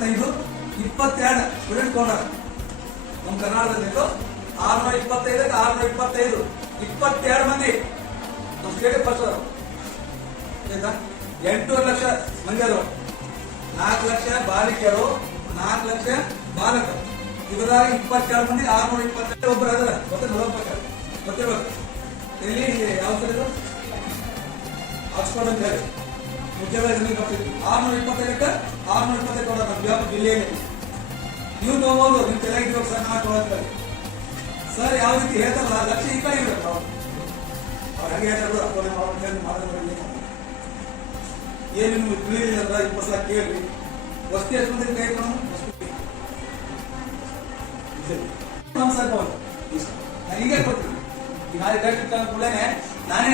625 22 student ತಗೊಂಡಾರ ನಮ್ಮ ಕರ್ನಾಟಕದಲ್ಲಿ 625 625 22 ಮಂದಿ ನಮ್ಮ ಸ್ಟೇಟ್ ಫಸ್ಟ್ ಆಯ್ತಾ. 8 ಲಕ್ಷ ಮಂದಿ ಅವರು, 4 ಲಕ್ಷ ಬಾಲಿಕೆಯರು, 4 ಲಕ್ಷ ಬಾಲಕರು. ಇವರಾಗಿ 22 ಮಂದಿ 625 ಒಬ್ಬರು ಅದರ ಗೊತ್ತಿರ್ಬೇಕು. ಇಲ್ಲಿ ಯಾವ ಸಲ ಆಕ್ಸ್ಫರ್ಡ್ ಅಂತ ಹೇಳಿ ಮುಖ್ಯವಾಗಿ ಬರ್ತಿದ್ವಿ. 625 625 ಕೊಡೋಣ ನಮ್ಮ ಬಿಜಾಪುರ ಜಿಲ್ಲೆಯಲ್ಲಿ. ನೀವು ತಗೋಬಹುದು, ನಿಮ್ ತಲೆಗೆ ಸರ್ ನಾ ತೊಗೊಳ್ತಾರೆ ಸರ್. ಯಾವ ರೀತಿ ಹೇಳ್ತಾರಲ್ಲ ಲಕ್ಷ್ಯ ಈ ಕಡೆ ಇರ್ಬೇಕು. ಅವ್ರು ಹಂಗೆ ಹೇಳ್ತಾರೆ ಅಪ್ಪನೇ ಮಾಡೋದ್ರಲ್ಲಿ ಏನು ನಿಮ್ಗೆ ತಿಳಿಲಿಲ್ಲ 20 ಸಲ ಕೇಳ್ರಿ. ವಸ್ತಿ ಎಷ್ಟು ಮಂದಿ ಕೈ ನಾನು ಹೀಗೆ ಕೊಡ್ತೀನಿ. ಈಗ ನಾಳೆ ಡೈರೆಕ್ಟ್ ಕೂಡಲೇ ನಾನೇ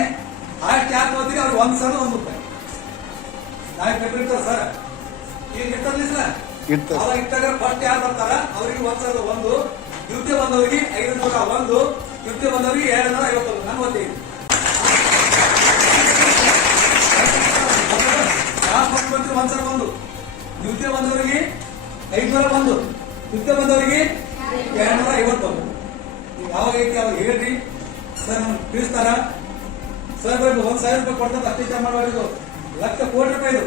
ಹಾಟ್ ಯಾಕೆ ಹೋಗ್ತೀನಿ ಅವ್ರಿಗೆ 1 ಸಾವಿರ 1 ರೂಪಾಯಿ ನಾಳೆ ಕಟ್ಟಿರ್ತಾರೆ ಸರ್. ಈಗ ಇರ್ತಾರಲಿ ಸರ್, ಅವಾಗ ಇಟ್ಟಾಗ ಫಸ್ಟ್ ಯಾರು ಬರ್ತಾರ ಅವ್ರಿಗೆ 1 ಸಾವಿರದ 1, ದ್ವಿತೀಯ ಬಂದವರಿಗೆ 501, ತೃತೀಯ ಬಂದವರಿಗೆ 251. ನಾನು ಓದ್ತೀನಿ ಫಸ್ಟ್ ಬಂದ್ರೆ 1 ಸಾವಿರ 1, ದ್ವಿತೀಯ ಬಂದವರಿಗೆ 501, ತೃತೀಯ ಬಂದವರಿಗೆ 251. ನೀವು ಯಾವಾಗ ಐತಿ ಅವಾಗ ಹೇಳ್ರಿ ಸರ್, ನಮ್ಗೆ ತಿಳಿಸ್ತಾರ ಸರ್. 1,000 ರೂಪಾಯಿ ಕೊಡ್ತಂತ ಅಷ್ಟೇ ಜಮಾ ಮಾಡೋದು, ಲಕ್ಷ ಕೋಟಿ ರೂಪಾಯಿ ಇದು.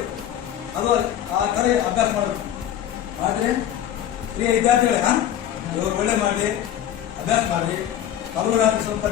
ಅದು ಆ ತರ ಅಭ್ಯಾಸ ಮಾಡೋದು. ಆದ್ರೆ ಪ್ರಿಯ ವಿದ್ಯಾರ್ಥಿಗಳೇ, ಇವರು ಒಳ್ಳೆ ಮಾಡಿ ಅಭ್ಯಾಸ ಮಾಡಿ ಹಗಲು ರಾತ್ರಿ ಸ್ವಲ್ಪ